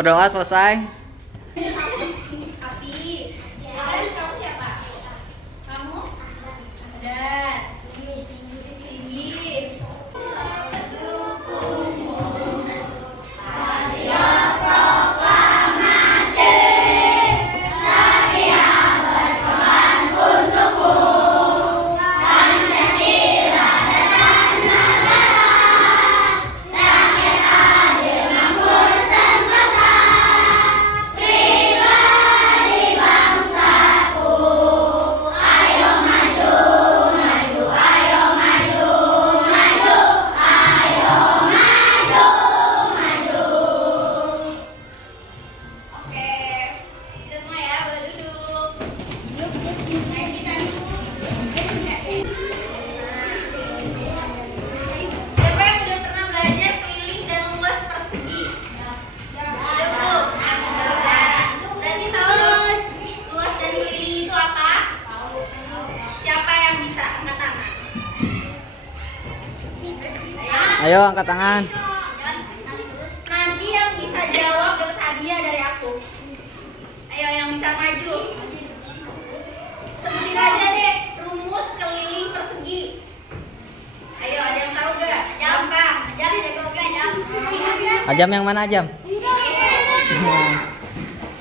Berdoa selesai. Api. Sekarang kamu siapa? Kamu? Dan Singgih. Pendukungmu. Radio Proklamasi. Setia berkorban untukmu. Pancasila dasar negara. Rakyat adil mampu sentosa. Pribadi bangsaku. Ayo maju, maju, ayo maju, maju. Ayo maju, maju. Oke, kita semua ya boleh duduk. Ayo kita duduk. Siapa yang udah pernah belajar keliling dan luas persegi? Udah belum? Udah. Berarti tahu dong, luas dan keliling itu apa? Siapa yang bisa angkat tangan? Ayo angkat tangan. Nanti yang bisa jawab dapat hadiah dari aku. Ayo yang bisa maju. Sebutin aja deh rumus keliling persegi. Ayo ada yang tahu gak? Gampang. Ajam jago gak Ajam? Ajam yang mana Ajam?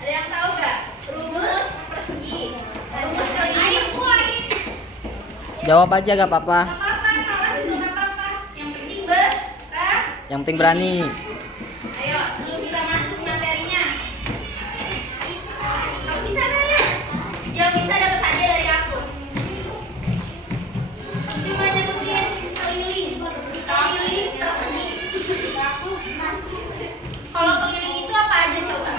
Ada yang tahu gak? Rumus persegi. Rumus keliling persegi. Jawab aja gak apa-apa. Gak apa-apa, salah juga gak apa-apa. Yang penting Yang penting berani. Ayo, sebelum kita masuk materinya. Kamu bisa gak ya? Yang bisa dapat hadiah dari aku. Cuma nyebutin keliling. Keliling persegi. Kalau keliling itu apa aja coba?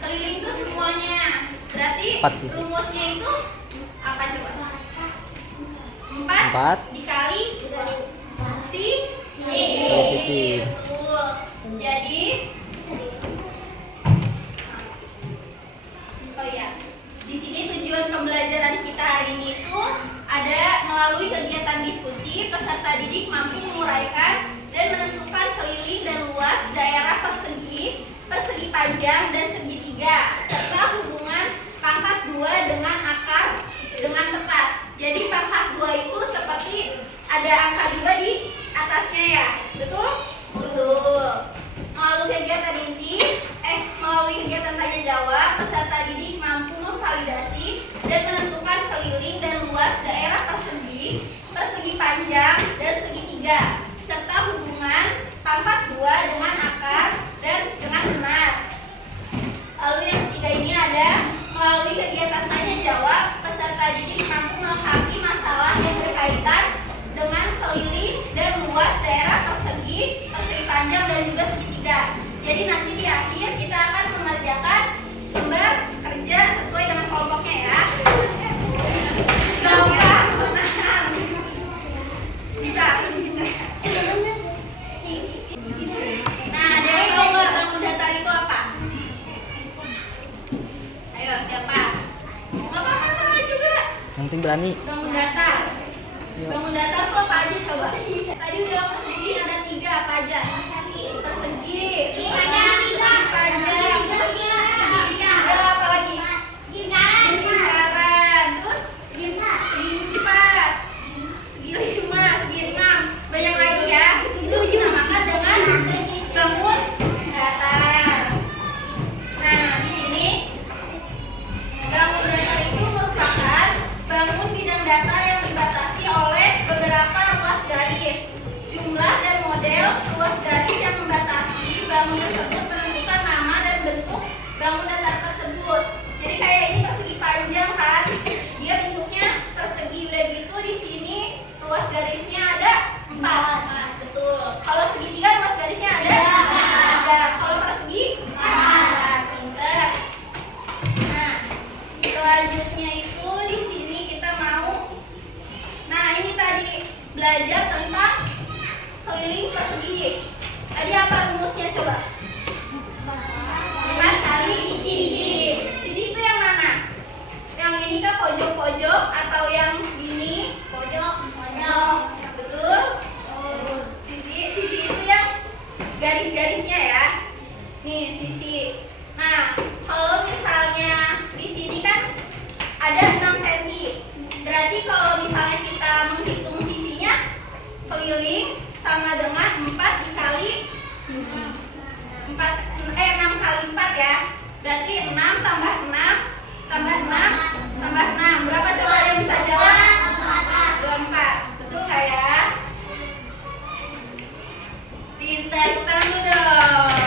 Keliling itu semuanya. Berarti 4 sisi. rumusnya itu apa coba? 4 dikali sisi. Betul. Jadi oh ya, di sini tujuan pembelajaran kita hari ini itu ada melalui kegiatan diskusi peserta didik mampu menguraikan dan menentukan keliling dan luas daerah persegi, persegi panjang dan segitiga serta hubungan pangkat 2 dengan akar dengan tepat. Jadi pangkat 2 itu seperti ada angka 2 di atasnya ya, betul? Betul. Melalui kegiatan tanya jawab, peserta didik mampu memvalidasi dan menentukan keliling dan luas daerah persegi, persegi panjang dan segitiga, serta hubungan pangkat 2 dengan akar dan dengan benar. Lalu yang ketiga ini ada melalui kegiatan tanya jawab, peserta didik mampu melengkapi masalah yang berkaitan dengan keliling dan luas daerah persegi, persegi panjang dan juga segitiga. Jadi nanti di akhir kita akan mengerjakan gambar kerja sesuai dengan kelompoknya ya. Gampang, tenang. Bisa. Nah, ada yang tahu nggak bangun datar itu apa? Ayo, siapa? Nggak apa-apa, salah juga. Yang penting berani. Bangun datar. Bangun datar tuh apa aja coba? Tadi udah aku sebutin ada 3 apa aja? Persegi, panjang, terus segitiga, apa lagi? Lingkaran, terus segi 4, segi 5, segi 6, banyak lagi ya. Itu dinamakan dengan bangun datar. Nah, di sini bangun datar itu merupakan bangun bidang datar yang dibatasi oleh beberapa ruas garis. Jumlah dan model ruas garis Nih sisi. Nah, kalau misalnya di sini kan ada 6 cm. Berarti kalau misalnya kita menghitung sisinya keliling sama dengan 4 dikali 6 kali 4 ya. Berarti 6 tambah 6 tambah 6 tambah 6. Berapa coba yang bisa jawab? 24. Betul nggak ya? Pintar, tangan dulu dong.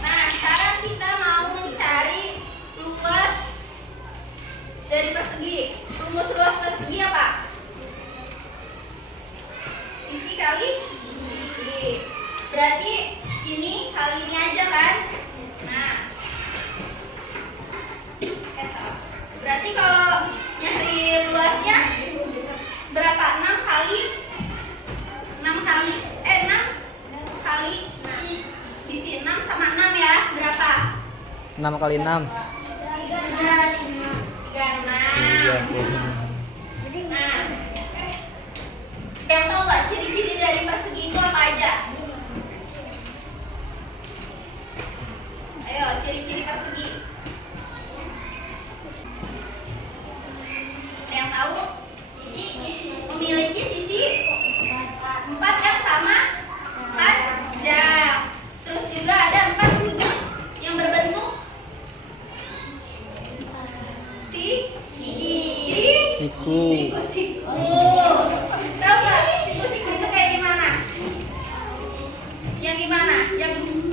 Nah, sekarang kita mau mencari luas dari persegi. Rumus luas persegi apa? Sisi kali sisi. Berarti ini kali ini aja kan? Nah, berarti kalau nyari luasnya berapa? 6 kali 6 kali sisi 6 sama 6 ya. Berapa? 6 kali 6. 36. Nah, yang tahu nggak ciri-ciri dari persegi itu apa aja? Ayo, ciri-ciri persegi. Ada yang tahu? Memiliki sisi 4 yang sama panjang. Terus juga ada 4 sudut yang berbentuk Siku. siku. Tahu nggak siku itu kayak gimana? Yang gimana? Yang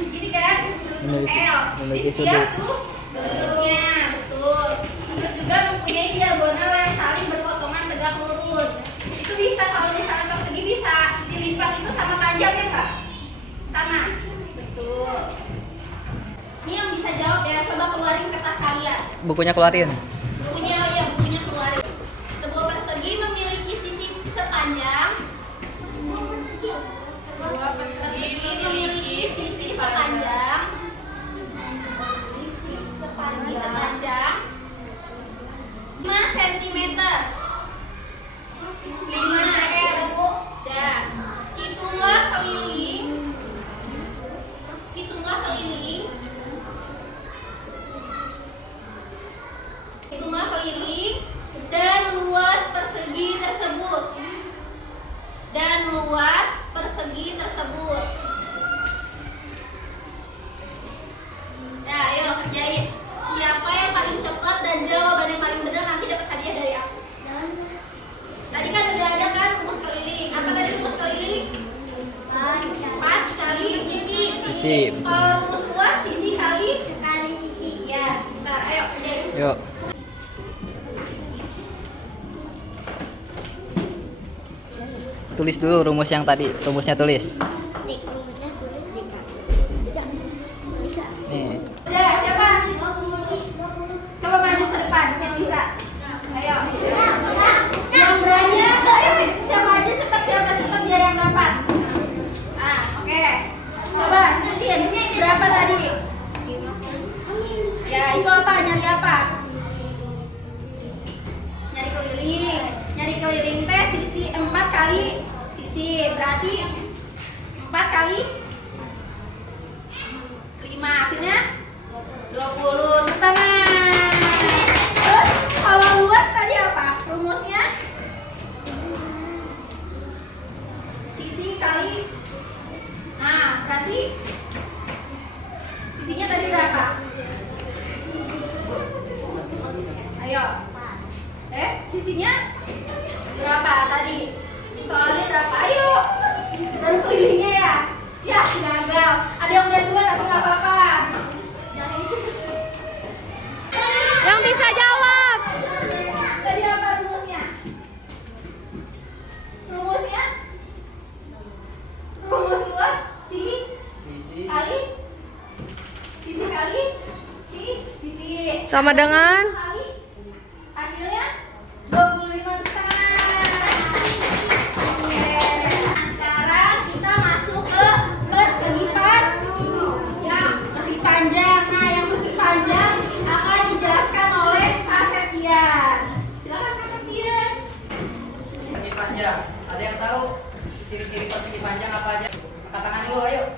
gini kan? Bentuk L. Di setiap sudutnya, betul. Terus juga mempunyai diagonal yang saling berpotongan tegak lurus. Itu bisa kalau misalnya persegi bisa dilipat itu sama panjangnya Pak? Sama. Betul. Ini yang bisa jawab ya. Coba keluarin kertas kalian. Bukunya keluarin. Bukunya, oh ya, bukunya keluarin. Sebuah persegi memiliki sisi sepanjang. Sebuah persegi memiliki sisi sepanjang. Sisi sepanjang 5 cm. 5 Bu. Dan hitunglah keliling. Hitunglah keliling. Hitunglah keliling dan luas persegi tersebut. Dan luas persegi tersebut. Nah, ayo kerjain. Siapa yang paling cepat dan jawaban yang paling benar nanti dapat hadiah dari aku. Tadi kan udah ada kan rumus keliling. Apa tadi rumus keliling? 4 dikali Sisi. Kalau rumus luas sisi kali sisi. ya. Bentar, ayo kerjain. Yuk. Tulis dulu rumus yang tadi. Rumusnya tulis. Dik, rumusnya tulis di kartu. Bisa. Nih. Udah, siapa? Coba maju ke depan yang bisa. Ayo. Yang berani, ayo siapa aja cepat biar yang dapat. Ah, oke. Coba sebutin berapa tadi? Ya, itu apa? Nyari apa? Nyari keliling. Nyari keliling teh sisi 4 kali sisi. Berarti 4 kali 5 hasilnya 20. Tepuk tangan. Terus kalau luas tadi apa? Rumusnya sisi kali. Nah, berarti sisinya tadi berapa? Ayo. Sisinya berapa tadi? Soalnya berapa? Ayo. Baru kelilingnya ya. Ya, gagal. Ada yang udah 2 tapi nggak apa-apa. Jangan itu. Yang bisa jawab. Tadi apa rumusnya? Rumusnya? Rumus luas sisi kali sisi Sama dengan kali hasilnya 25 tangan. Oke. Nah, sekarang kita masuk ke persegi panjang. Nah, yang persegi panjang akan dijelaskan oleh Kak Septian. Silakan Kak Septian. Persegi panjang. Ada yang tahu ciri-ciri persegi panjang apa aja? Angkat tangan dulu, ayo.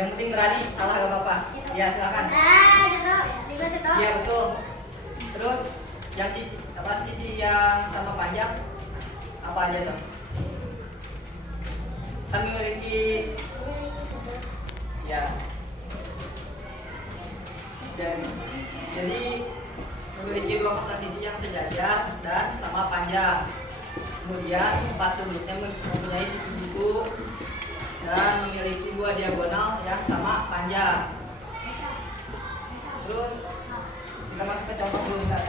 Yang penting berani, salah gak apa-apa. Ya silakan. Iya betul. Terus yang sisi yang sama panjang apa aja tuh? Kita memiliki ya. Jadi memiliki dua pasang sisi yang sejajar dan sama panjang. Kemudian empat sudutnya mempunyai siku-siku dan memiliki dua diagonal yang sama panjang. Terus kita masuk ke contoh dulu bentar.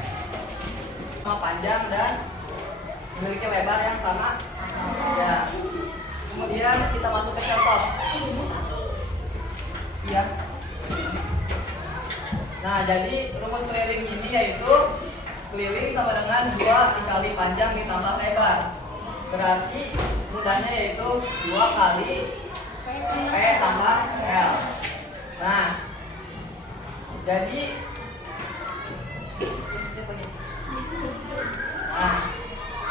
Sama panjang dan memiliki lebar yang sama. Ya. Kemudian kita masuk ke contoh. Iya. Nah, jadi rumus keliling ini yaitu keliling sama dengan 2 dikali panjang ditambah lebar. Berarti mudahnya yaitu 2 kali P tambah L. Nah, jadi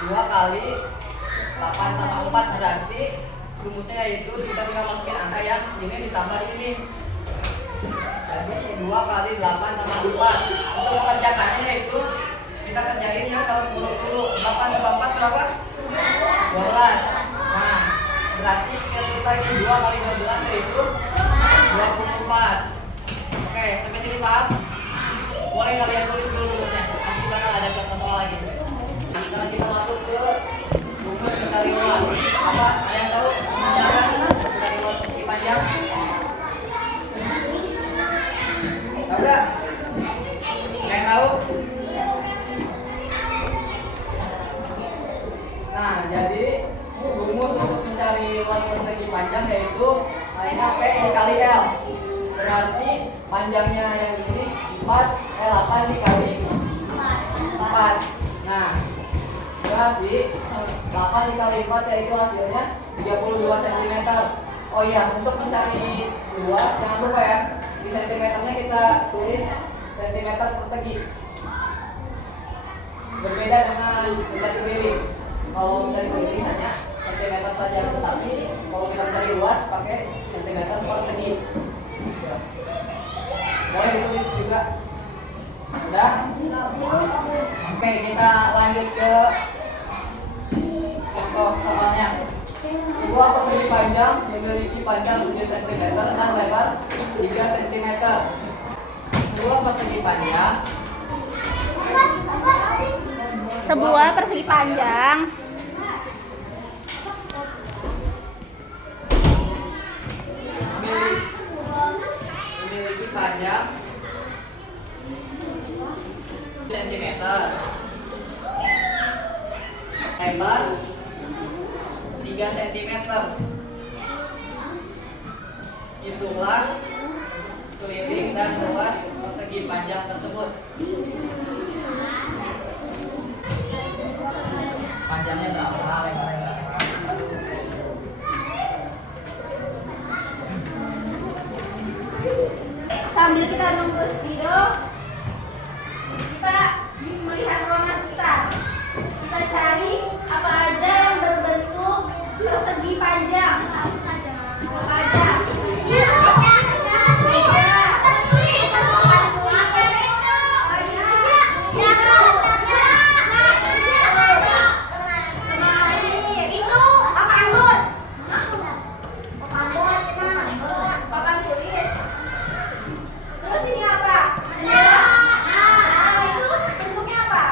2 kali 8 tambah 4 berarti rumusnya yaitu kita tinggal masukin angka yang ini ditambah ini. Jadi 2 kali 8 tambah 4. Untuk mengerjakannya yaitu kita kerjain ya kalau kurung dulu. 8 tambah 4 berapa? 12. Nah, berarti kita tulis lagi 2 kali 12 yaitu 24. Oke, sampai sini paham? Boleh kalian tulis dulu rumusnya. Nanti bakal ada contoh soal lagi. Nah, sekarang kita masuk ke rumus mencari luas. Apa? Ada yang tahu? Cara mencari luas persegi panjang? Ada? Yang tahu? Nah, jadi rumus untuk mencari luas persegi panjang yaitu lainnya P dikali L. Berarti panjangnya yang ini 4, 8 dikali 4. Nah, berarti 8 dikali 4 yaitu hasilnya 32 cm. Oh iya, untuk mencari luas jangan lupa ya, di cm-nya kita tulis cm persegi. Berbeda dengan mencari keliling. Kalau mencari keliling hanya cm saja, tetapi kalau kita mencari luas pakai cm persegi. Boleh ditulis juga. Udah? Oke, kita lanjut ke contoh soalnya. Sebuah persegi panjang memiliki panjang 7 cm dan lebar 3 cm. Sebuah persegi panjang memiliki panjang cm, lebar 3 cm. Hitunglah keliling dan luas persegi panjang tersebut. Panjangnya berapa, lebarnya berapa? Sambil kita nunggu Spido, kita melihat ruangan sekitar. Kita cari apa aja yang berbentuk persegi panjang. Apa aja? Papan tulis. Terus ini apa? Nah, itu bentuknya apa?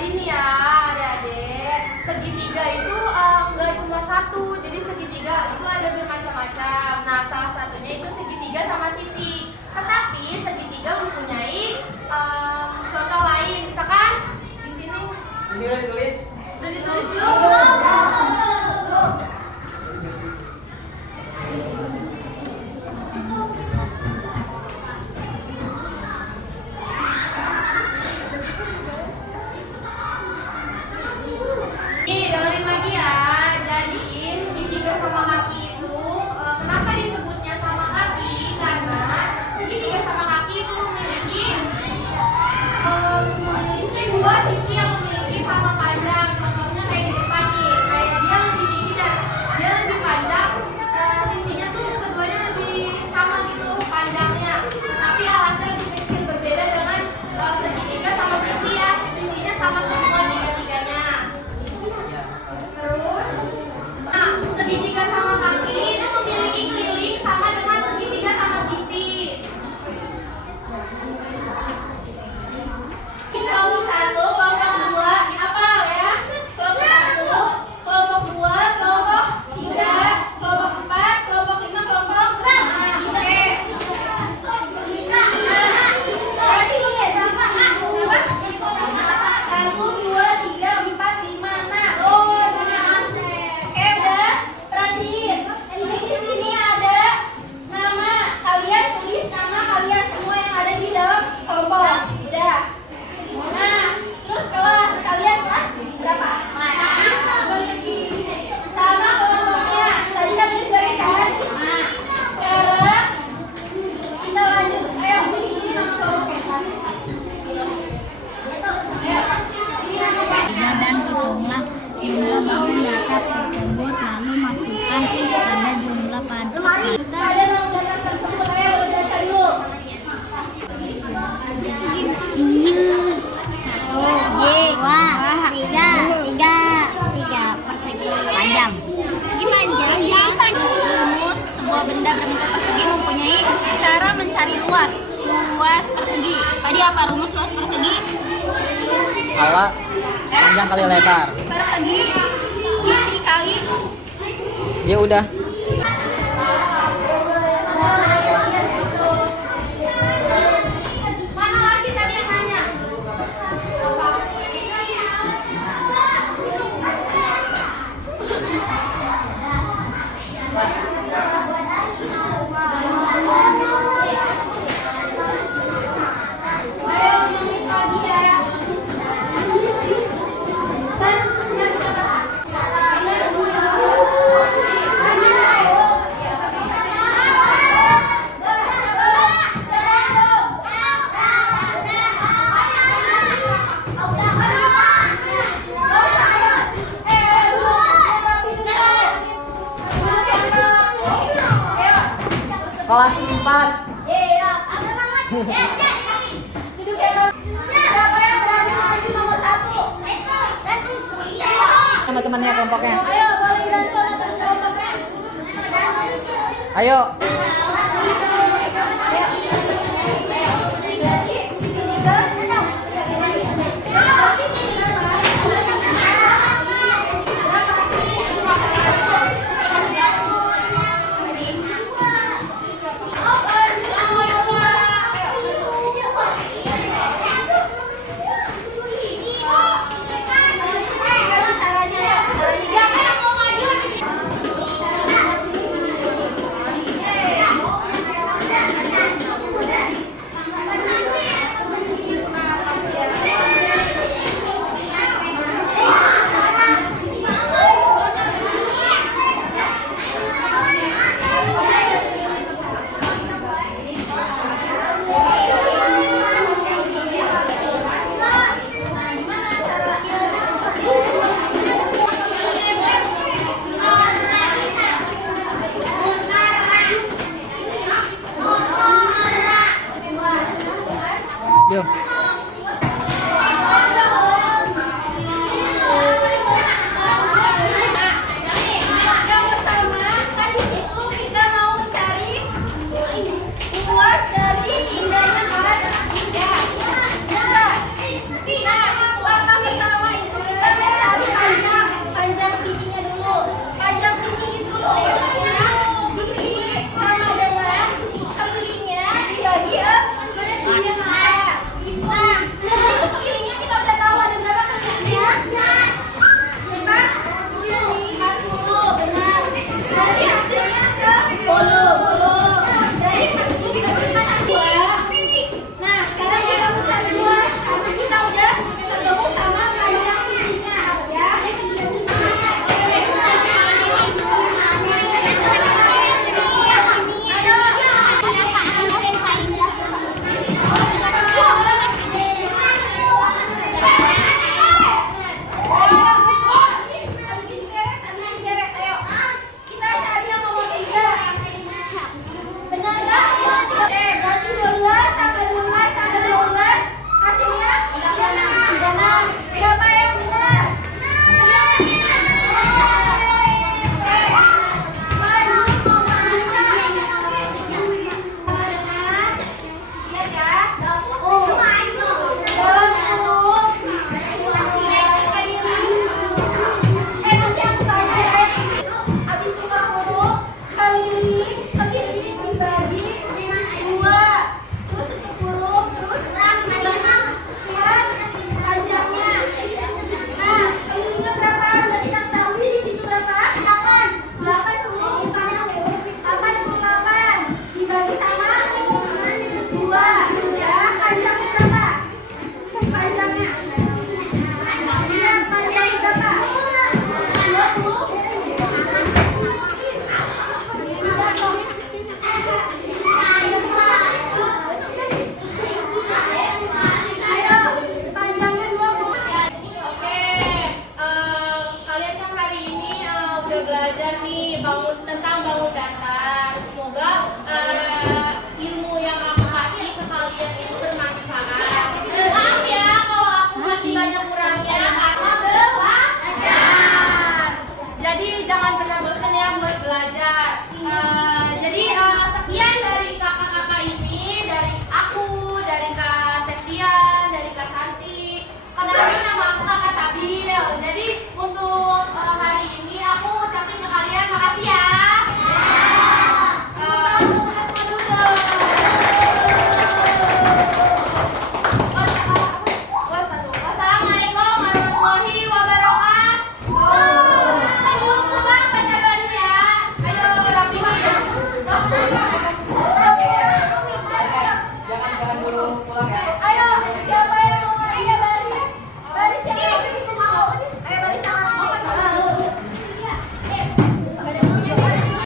Jadi nih ya adik-adik, segitiga itu nggak cuma satu, jadi segitiga itu ada bermacam-macam. Nah salah satunya itu segitiga sama sisi. Tetapi segitiga mempunyai contoh lain, misalkan di sini. Ini udah ditulis? Udah ditulis belum? Dengerin lagi ya. Jadi segitiga sama kaki itu kenapa disebutnya sama kaki? Karena segitiga sama kaki itu memiliki dua sisi yang memiliki sama panjang. Contohnya kayak di depan nih, kayak dia lebih tinggi dan dia lebih panjang. Sisinya tuh keduanya lebih sama gitu panjangnya. Tapi alasnya lebih kecil, berbeda dengan segitiga sama sisi ya. Sisinya sama semua tiga-tiganya. Terus, nah segitiga sama kaki itu memiliki keliling sama dengan segitiga sama sisi. Kelompok 1, kelompok 2, hafal ya. Kelompok 1, kelompok 2, kelompok 3, kelompok 4, kelompok 5, kelompok 6. Oke. Tadi berapa? 1, 2, 3, 4, 5, 6. Oh, oke udah. Perhatiin. Ini di sini ada nama. Kalian tulis nama kalian semua yang ada di dalam kelompok. Udah. Nah, terus kelas kalian kelas berapa? Sama kelompoknya. Tadi kan diberikan. Nah, sekarang kita lanjut. Ayo di sini nama kelompoknya. Ayo. Ini nama Tiga dan hitunglah jumlah bahu data tersebut lalu masukkan pada jumlah pada. ada nama data tersebut. Ayo baca dulu. Tiga persegi panjang. Persegi panjang. Rumus sebuah benda berbentuk persegi mempunyai cara mencari luas persegi. Tadi apa rumus luas persegi? Ala panjang kali lebar. Persegi sisi kali. Ya udah. Mana lagi tadi yang nanya? Ayo menit lagi ya. Kelas 4. Siapa yang berani maju nomor 1? Teman-temannya kelompoknya. Ayo boleh dan kelompoknya. Ayo.